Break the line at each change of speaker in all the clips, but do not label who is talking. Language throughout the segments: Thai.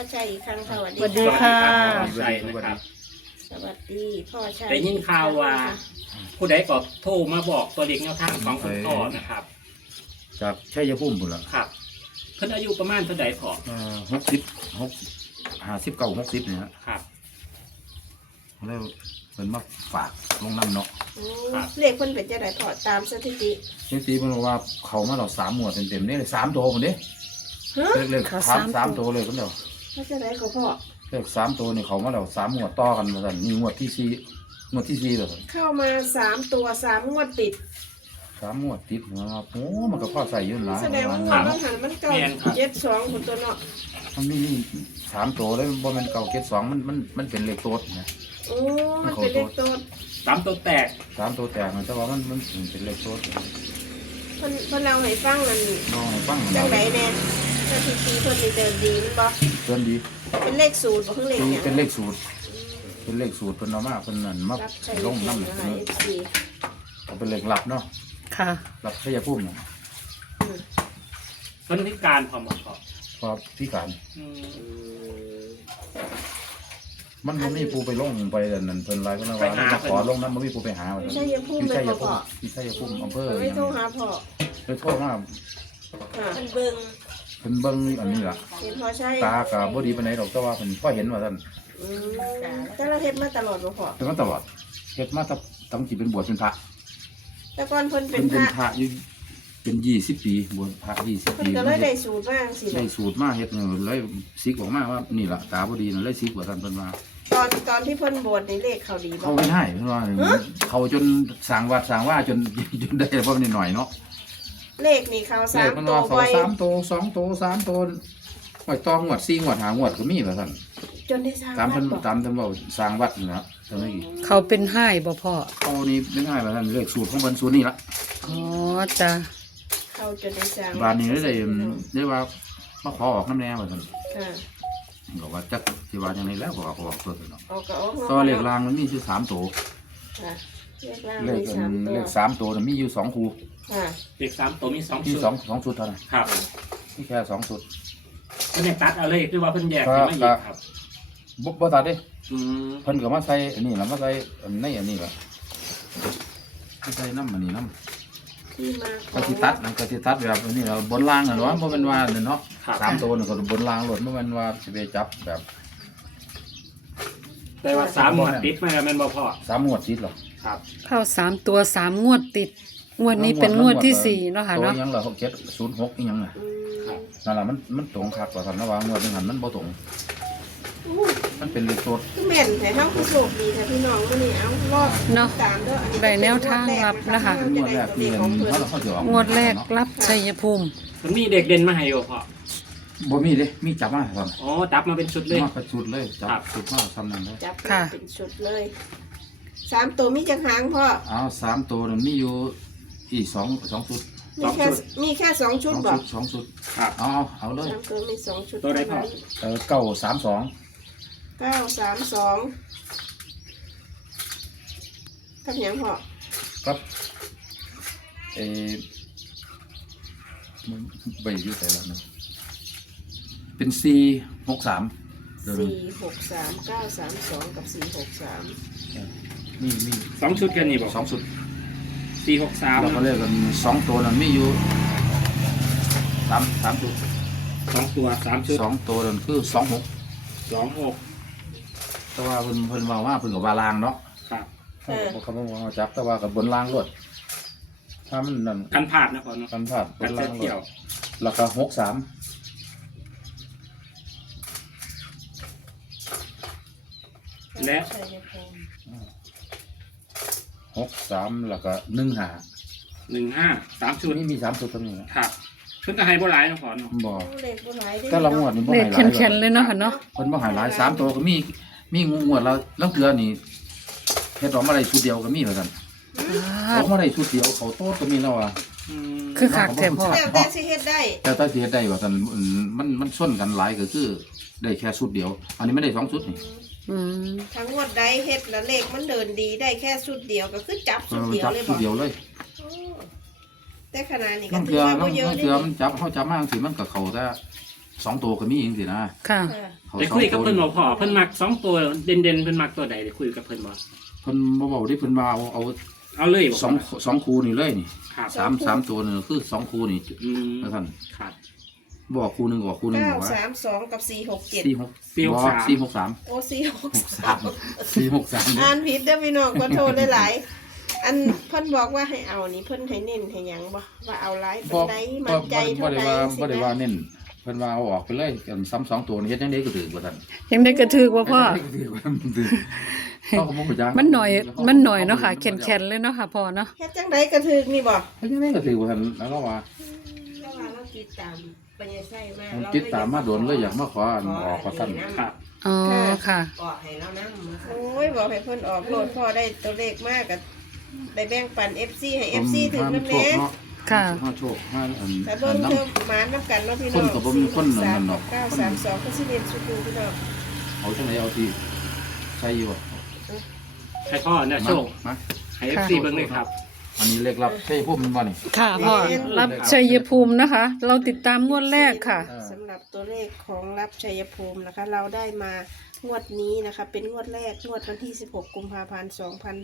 ชัยอีกครั้งสวัสดี
สวัสดีค่ะ
พ่อชัยนะครับ
สวัสดีพ่อชัย
ได้ยินข่าวว่า ผู้ใดก็โทรมาบอกตัวเด็กแนวทางของคุณพ่อนะครับ
จากชัยภูมิบุญละ
ครับเพิ่นอายุประมาณเท่าใดพอ
50 เนี่ยฮะ
ครับ
แล้วเพิ่นมาฝากลงน้ำเนาะ
อืมเลขเพิ่นเป็นจะได้ถอดตามสถิติ
เจ้าตีเพิ่นบอกว่าเขามาเรา3 หมวดเต็มๆนี่เลย3 ตัวหมดเด้
ฮะ
เลข
เขา
สาม
สาม
ตัวเลยเพิ่นเดียว
เขาจะได้เขาพ่อ
เลข3 ตัวนี่เขามาเรา3 หมวดต่อกันมาสั่นมีหมวดที่4หมวดที่4แล้วสั่น
เข้ามา3 ตัว3 งวดติด
3 หมวดติดนะครับโอ้มันก็พอใส่อยู่หลาย
แสดงว่างวดต้องหันมันเก่า72คนตัวเนาะ
มันมี3 ตัวเลยบ่แม่นเก่าเกต2มันเป็นเลขโต๊ดนะ
โอ้มันเป็นเลขโต้น
ตามตัวแตก
3 ตัวแตกนะแต่ว่ามันเป็นเลขโต๊ด
เพิ่นเล่าให้ฟังนั่น
น้องให้ฟัง
จังไดแน่สถิติเพิ่นนี่เดินดีมันบ่
เพิ่นดี
เป็นเลขสูตรบ่คือเลขหยัง
เป็นเลขสูตรเพิ่นเอามาเพิ่นนั่นมา
รับชัย
ลง
ภู
น้ำ
มิ
เนี่ย
นะคะ FC
เอาเป็นเลขลับเนาะ
ค่ะ
ลับชัยภูมิเนี่ย
อืม
เพิ่นพิการพอหมดพอ
เพราะพิการ
อืม
มันบ่มีผู้ไปลงไปนั่นเพิ่นหลายเพิ่นว่ามาขอลงน้ำบ่มีผู้ไปหาว่า
ชัยภูมิ
ที่
เป็
ชั
น
ย
บ่
ภู
พ่อ
มิที่ชัยภูมิอำเภอ
ไม่โทรหาพ่อ
ไปโทรมา
ค่ะ
มันเบิ่ง
เพิ่นเบิ่งอันนี้ล่ะ
เห็นพ่อใช่
ตาก็บ่ดีปานใดดอกแต่ว่าเพิ่นพอเห็นว่าซั่น
อืมแต่เราเฮ็ดมาตลอดบ่พ่อ
แต่มันตลอดเฮ็ดมาตั้งสิเป็นบวชเป็นพระ
แต่ก่อนเพิ่นเป็
เพิ่
น
น
พ
เป็น
ระ
พระอยู่เป็น20 ปีบวชพระ20
เพิ่น
ปี
ก็เลยได้สูตรบ้างสิ
ได้สูตรมาเฮ็ดเลยซิกออกมาว่านี่ล่ะตาบ่ดีนั่นเลยซิกว่าซั่นเพิ่นว่า
ตอนที่เพิ่นบวชนี่เลขเขาดีบ่
เขาไม่ให้เพราะว่าเขาจนสั่งวัดสั่งว่าจน ได้เพราะนิดหน่อยเนาะ
เลขนี่เขา
เลขมัน
3 ตัว
ว่าเขา
บ่อย
3 ตัว 2 ตัว 3 ตัวหอยตองงวด4 งวด5 งวดก็มีแบบนั้น
จนได้สร้าง
ตาม
วั
เพิ่
ด
น
บ่
ตามเพิ่นเว้าสร้างวัดนี่นะตอนนี้
เขาเป็นไห้บ่พ่อ
เขานี่ไม่ง่ายแบบนั้นเลขสูตรของเพิ่นสูตรนี่ละ
อ๋อจ้ะ
เขาจนได้สร้าง
บ้านนี้ได้ว่ามาขอออกน้ำแน่ว่าซั่น
ค่ะ
บอกว่าจักสิว่าจังไดแล้วก็ว่าขอออกตัวเนาะ
ออกก็ออก
ตัวเลขรางมันมีอยู่3ตัว
ค่ะเลขล่าง
เล
มี
ข
3ตัว
เลข3ตัวน่ะมีอยู่2คู่
ค่ะ
เด็ก3ตัวมี2
มี
ชุด
2ชุดเท่านั้น
ครับ
มีแค่2ชุด
เพิ่นได้ตัดเอาเลยคือว่าเพิ่นแยกขึ้นมาอีกครับ
บ่ตัดเด้
อืม
เพิ่นก็มาใส่อันนี้แล้วมาใส่อันในอันนี้ก็มาใส่น้ำอันนี้น้ำ
ที่มาข
ก็
อง
สิตัดมันก็สิตัดแบบอันนี้เราบนรางอ่ะเนาะบ่แม่นว่าเนาะ
ครับ
3 ตัวนี่ก็บนรางโลดบ่แม่นว่าสิไปจับแบบ
แต่ว่า3หมวดติดมาแล้วแม่นบ่พอ
3 งวดติดหรอก
ครับ
เข้า3 ตัว 3 งวดติด งวดนี้เป็นงวดที่4เนาะค่ะ
ตัว
เนาะ
ยังล่ะ6706อีหยังน่ะ
อืม
นั่นล่ะมันตรงคักกว่าซั่นนะว่างวดนึงหันมันบ่ตรง
อู้
มันเป็นเลขโตด
คือแม่นแต่เฮาคือโชคดีค่ะพี่น้องมื้อนี้เอารอบ
เนาะ
ตามเด้ออันนี้
ได้แนวทางลับนะคะ
งวดแรกที่เขาสิออก
งวดแรกรับชัยภูมิ
มันมีเด็กเด่นมาให้อยู่พอ
บ่มีเด้มีจับมาซั่น
อ๋อจับมาเป็นชุดเลย
มาประชุดเลยจั
ครับ บ
ชุดมาซ้ำนั้นเลย
จับมาเป็นชุดเลย3ตัวมีจักหางพ่อ
เอา3ตัวนั้นมีอยู่อีก2ชุด
มีแค่2ชุดบ่
2ชุด
ครับ
เอาเลย
3ตัวมี2ชุด
ตัวใดพ่อ
932
932กับหยังพ่อ
ครับมันไปอยู่แต่ละนะเป็น463เดี๋ยวนี้
463 932กับ463
มี
2ชุดกันนี่บ่
2ชุด
463
เราก็เรียกกัน2ตัวนั้นมีอยู่3ชุด
2ตัว3ชุด
2ตัวนั้นคือ26
26
แต่ว่าเพิ่นว่าเพิ่นก็ว่าลางเนาะ
ครับ
บ่คำว่าจับแต่ว่ากับบนลางรถถ้ามันนั่น
กันผ่านนะพ่อเนาะ
กันพลาดบ
กัน
น
เส้
ลาน งร
เกี่ยว
ถแล้วก็63
และ
63แล้วก็15
15 3ชุด
นี่มี3ชุดตรงนี้นะครับ
เพิ่นก็ให้บ่หลายเนาะพ่อเนาะ
บ่
เลขบ่หลายเด้อ
แต่ละงวดนี่บ่
เล
ให้
ข
หลาย
แข็งๆเลยเนาะค่ะเนาะ
เพิ่นบ่ให้หลาย3ตัวก็มีงวดละลังเทื่อนี่เฮ็ดออกมาได้ชุดเดียวก็มีว่าซั่นออกมาได้ชุดเดียวเขาโตก็มีแล้วอ่ะ
อืม
คือคักแท้พ่อ
แต่สิเฮ็ดได้
แต่ถ้าสิเฮ็ดได้ว่าซั่นมันส้นกันหลายก็คือได้แค่ชุดเดียว อันนี้ไม่ได้2ชุดนี่
อืม
ทั้งงวดใดเฮ็ดแล้วเลขมันเดินดีได้แค่ชุดเดียวก็คือจับชุดเดียว
จับ
เลย
ชุ
บ่
ดเดียวเลย
โอ้แต่ขนาดนี้ก็
ลัง
ถื
เทื่
อ
อ
ว่าบ่เยอะ
ลัง
เล
เทื่อย มันจับจับมาจังซี่มันก็เข้าแต่ 2ตัวก็มีจังซี่นะ
ค่ะ
ค่ะ
เขา
ได้
สอง
คุยกับ
ตัว
เพิ่นบ่พอเพิ่นมัก2ตัวเด่นๆเพิ่นมักตัวใดได้คุยกับเพิ่นบ่
เพิ่นบ่เว้าที่เพิ่นว่าเอา
เอาเลยบ่
สองคู่นี่เลยนี่
ครับ
สามตัวนี่คือ2คู่นี่
อืม
แล้วท่าน
ครับ
บอกคู่หนึงบอกคู่หนึงบอกว่า
932กับ467
463
463
โอ้463
463
อ่านผิดเด้อพี่น้องขอโทษหลายๆอันเพิ่นบอกว่าให้เอานี่เพิ่นให้เน้นให้หยังบ่ว่าเอาหลายปานใดมั่นใจเท่าใด
บ่ได้ว่าเน้นเพิ่นว่าเอาออกไปเลยกันซ้ำสองตัวนี่เฮ็ดจังได๋ก็ถือบ่ทัน
ยังได้กระถือว่าพ่อ
ถือว่ามันถือเขาก็บ่รู้จัก
มันหน่อยเนาะค่ะแข็งๆเลยเนาะค่ะพ่อเนาะ
เฮ็ดจังไดก็ถึกนี่บ่
เฮ็ดจังได๋ก็ถือบ่ทันแล้วก็ว่า
แล้วว่าเราติดตามปัญญาไส้มา
มันติดตามมาโดนเลยอยากมาขออันออกก็ซั่น
ครับ
อ๋อค่ะ
ออกให้เรานำโอ้ยบอกให้เพิ่นออกโลดพ่อได้ตัวเลขมากก็ได้แบ่งปัน FC ให้ FC ถึงนำแหน่
ค่ะ
ห้าโชคห้าอัน
แต่เบิ่ง
น้
เพิ่มหมานนำกันเนาะพี่น้อง
คนก็บ่มีคนนั่นเนาะ
932ก็สิเรียนสุดดูพี่น้อง
ำเอาจังไดเอาที่ใส่อยู่อะ
ให้พ่อเนี่ยโชค
มา
ให้ FC เบิ่งเลยครับ
อันนี้เลขลับใช่พวกมันบ่นี่
ค่ะพ่อรับชัยภูมินะคะ เราติดตามงวดแรกค่ะ
สำหรับตัวเลขของรับชัยภูมินะคะ เราได้มางวดนี้นะคะ เป็นงวดแรกงวดวันที่ 16 กุมภาพันธ์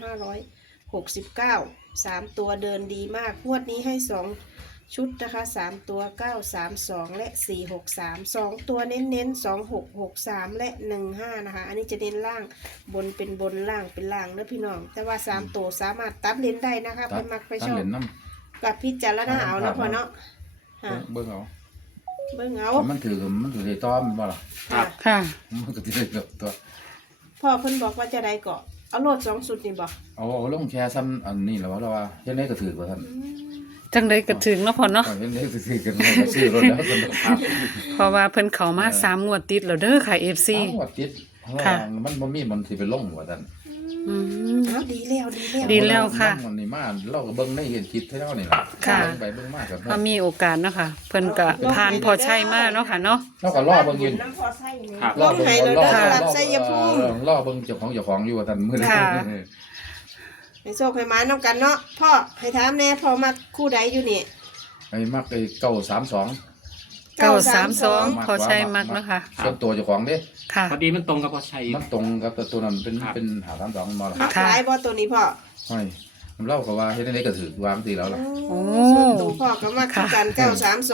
2569 3 ตัวเดินดีมาก งวดนี้ให้ 2 ชุดนะคะ 3 ตัว 932 และ 463 2 ตัวเน้นๆ 2663 และ 15 นะคะ อันนี้จะเน้นล่างบนเป็นบนล่างเป็นล่างนะพี่น้อง แต่ว่า 3 ตัวสามารถตัดเลนได้นะคะไปมักไปชอบ
ตั้งเหรียญน้
กับพิจารณาเอาแล้วพอเนาะ
ำ
ค่ะ
เบิ่งเอา
เบิ่งเอา
มันถือให้ต้อมบ่ล่ะ
ครับ
ค่ะ
มันก็สิได้กับตัว
พ่อเพิ่นบอกว่าจะได้เกาะเอาโลด2สุดนี่บ่
เอาลงแค่ซ้ำอันนี้แหละว่าเฮ็ดได้ก็ถือว่าท่าน
จังได้กระถึงเนาะพ่อเนาะ
เฮ็ดได้ก็ถือกันก็ซื้อรถแล้วคนครับ
เพราะว่าเพิ่นเข้ามา3งวดติดแล้วเด้อค่ะ FC
เอาว่าติดเพราะว่า
ค่ะ
มันบ่มีมันสิไปลงว่าท่าน
อืม
เอาดีแล้วดีแล้ว
ดีแล้วค่ะ
มันนี่มาเราก็เบิ่งในเห็นคลิปเท่านี่ล่ะ
ค่ะ
เบิ่งไปเบิ่งมาก็
ถ้ามีโอกาสเนาะค่ะ เพิ่นก็ผ่านพอใช่มากเนาะค่ะเนาะ
เราก็รอเบิ่งอยู่
น้ำพอไส้นี่
ครับ
ลงให้เราเด้อรับไส้ยาพุ่ม
รอเบิ่งเจ้าของอยู่ว่าท่านมื้อนี้
ค่ะ
ให้โชคให้หมาน้ำกันเนาะพ่อให้ถามแน่พ่อมักคู่ใดอยู่นี่
ไอ้มักไอ้932
932พอใช่มักเนาะค่ะ
ส่วนตัวเจ้าของเด้
ค่ะ
พอดีมันตรงกับพ่อชัย
มันตรงกับตัวนั้นเป็น
ครับ
เป็น532มันบ่ล่ะ
มัก
ค่ะ
หลายบ่ตัวนี้พ่อ
ห้อยเราก็ว่าเฮ็ดได้ก็ถือวางสิแล้วล่ะ
โอ้
ส่วนตัวพ่อก็มักคือกัน
ค่ะ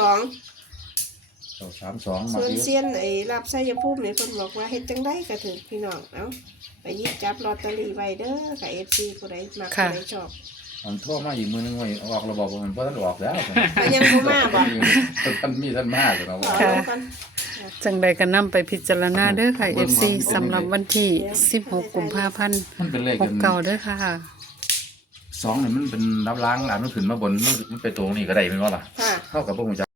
932
932มา
ส่วน
อยู่
เซียนไอ้รับไส้ยาพุ่มนี่เพิ่นบอกว่าเฮ็ดจังไดก็ถึงพี่น้องเอ้าไปหยิบจับลอตเตอรี่ไว้เด้อกับ FC ผู้ใดมักผู้ใดชอบ
มันโทรมาอีกมื้อนึงไว้ออกระบบมันบ่ทันออกแล้ว
มันยังบ่มาบ่
ท่านมีท่านมาเนาะ
ขอ
ค่ะ
ลงกัน
จังใดก็นำไปพิจารณาเด้อค่ะ FC สำหรับวันที่ 16 กุมภาพันธ์
มันเป็นเลขกัน
69เด้อค่ะ
2นี่มันเป็นรับล้างอ่านมันขึ้นมาบนมันไปตรงนี้ก็ได้แม่นบ่ล่ะ
ค่ะ
เท่ากับบ่ฮู้จัก